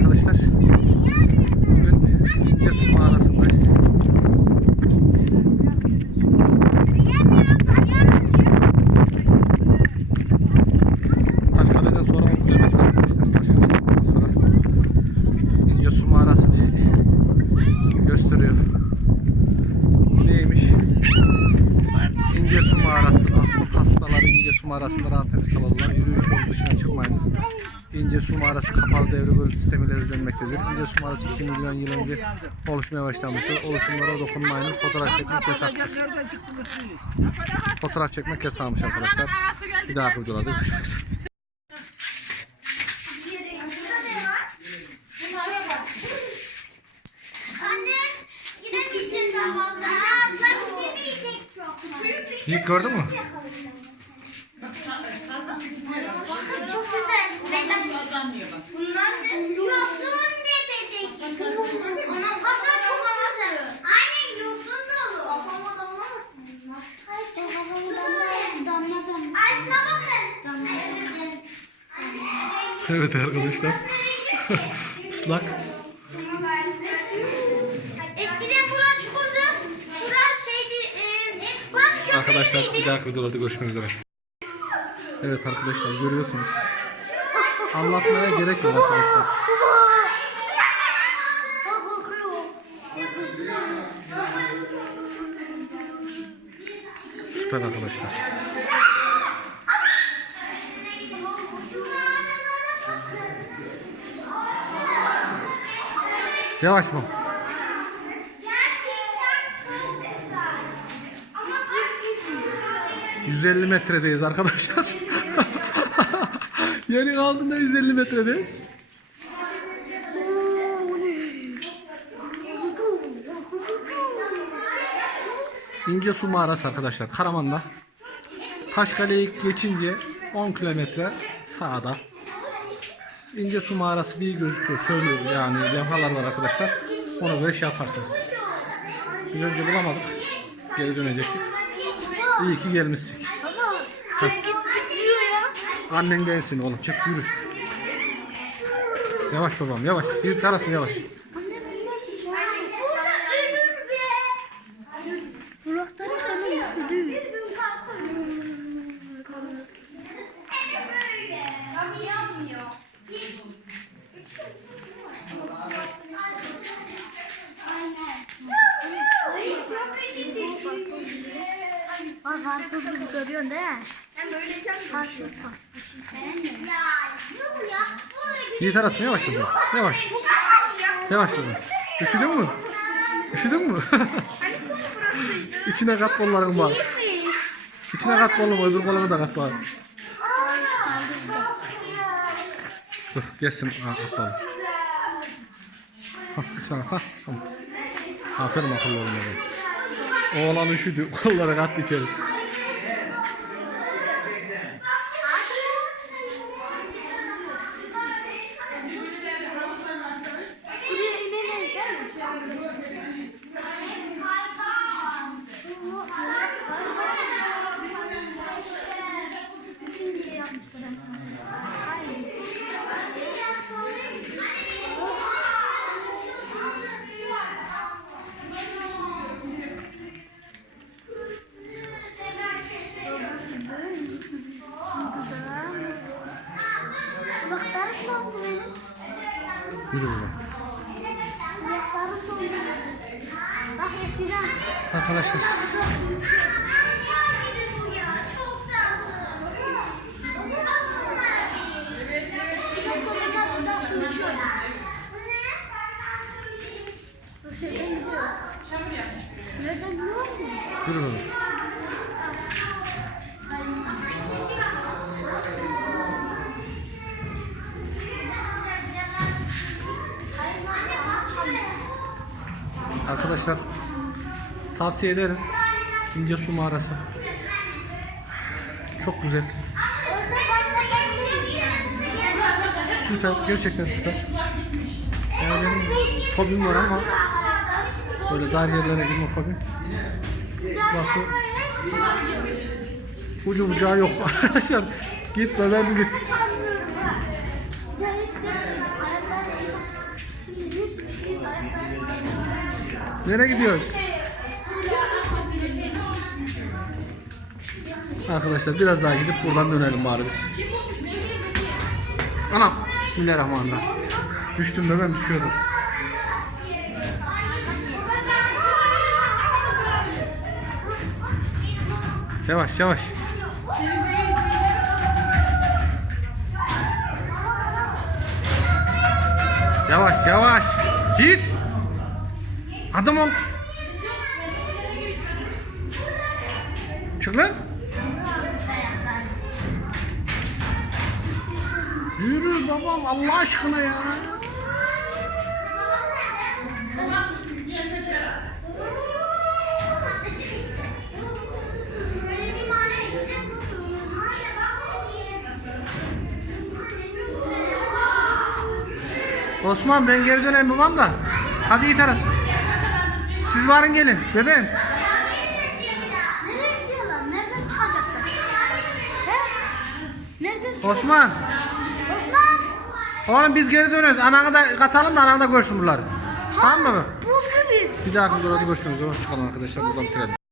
arkadaşlar. Bugün İnce Su mağarasındayız. Taşkale'den sonra 10 kilometre arkadaşlar. Taşkale çıktıktan sonra İnce Su mağarası diye gösteriyor. Neymiş? İnce Su mağarası. Hastaları İnce Su mağarasında rahat nefes alırlar. Yürüyüş yolu dışına çıkmayınız. İnce Su mağarası kapalı devre bölüm sistemiyle izlenmektedir. İnce Su mağarası 2 milyon yıl önce oluşmaya başlamıştır. Oluşumlara dokunmayınız. Fotoğraf çekmek yasaktır. Fotoğraf çekmek yasakmış arkadaşlar. Bir daha videolarda görüşmek üzere. Yiğit gördün mü? Evet arkadaşlar. Islak. Eskiden burası çukurdu. Şurası şeydi. E, burası köprüydü. Arkadaşlar bir dahaki videolarda görüşmek üzere. Evet arkadaşlar görüyorsunuz. Anlatmaya gerek yok arkadaşlar. Süper arkadaşlar. Yavaş mı? Gerçekten çok güzel. Ama fark 150 metredeyiz arkadaşlar. Yerin altında 150 metredeyiz. İnce su mağarası arkadaşlar Karaman'da. Taşkale'yi geçince 10 kilometre sağda. İnce su mağarası diye gözüküyor. Söylüyor yani levhalar var arkadaşlar. Ona göre şey yaparsınız. Biz önce bulamadık. Geri dönecektik. İyi ki gelmişsin. Annen gelsin oğlum çık yürü. Yavaş babam yavaş. Bir tarasın yavaş. Burada ölür be. Kulakları senin üşüdü. Bak karpuz gibi görüyorsun değil mi? Karpuz bak. Bir tarasın yavaş babam. Yavaş. Yavaş babam. Üşüdün mü? Üşüdün mü? İçine kat kolların var. İçine kat kolum öbür kolumu da kat var. Dur gelsin ha, atalım. Hah içine kat. Ha, tamam. Aferin akıllı babam. Oğlan üşüdü. Kolları kat içeri. İnemeyiz değil mi? Düşün diye yapmışlar. Hayır. Kulaklarım doldu benim. Yürü babam. Kulaklarım doldu. Bak eskiden. Arkadaşlar. Eskiden kolonlar Arkadaşlar tavsiye ederim. İnce su mağarası. Çok güzel. Süper. Gerçekten süper. Yani fobim var ama böyle dar yerlere girme fobim. Burası ucu bucağı yok arkadaşlar. Git bir git. Nereye gidiyoruz? Arkadaşlar biraz daha gidip buradan dönelim bari biz. Anam. Bismillahirrahmanirrahim. Düştüm de ben düşüyordum. Yavaş yavaş. Yavaş yavaş. Git. Adam ol. Çık lan. Yürü babam Allah aşkına ya. Osman ben geri döneyim babam da. Hadi git arası. Siz varın gelin bebeğim. Nereye gidiyorlar? Nereden çıkacaklar? He? Nereden çıkacaklar? Osman. Oğlum biz geri dönüyoruz. Ananı da katalım da anan da görsün buraları. Tamam mı? Buz gibi. Bir dahaki videoda görüşmek üzere. Hoşçakalın arkadaşlar. Buradan bitirelim.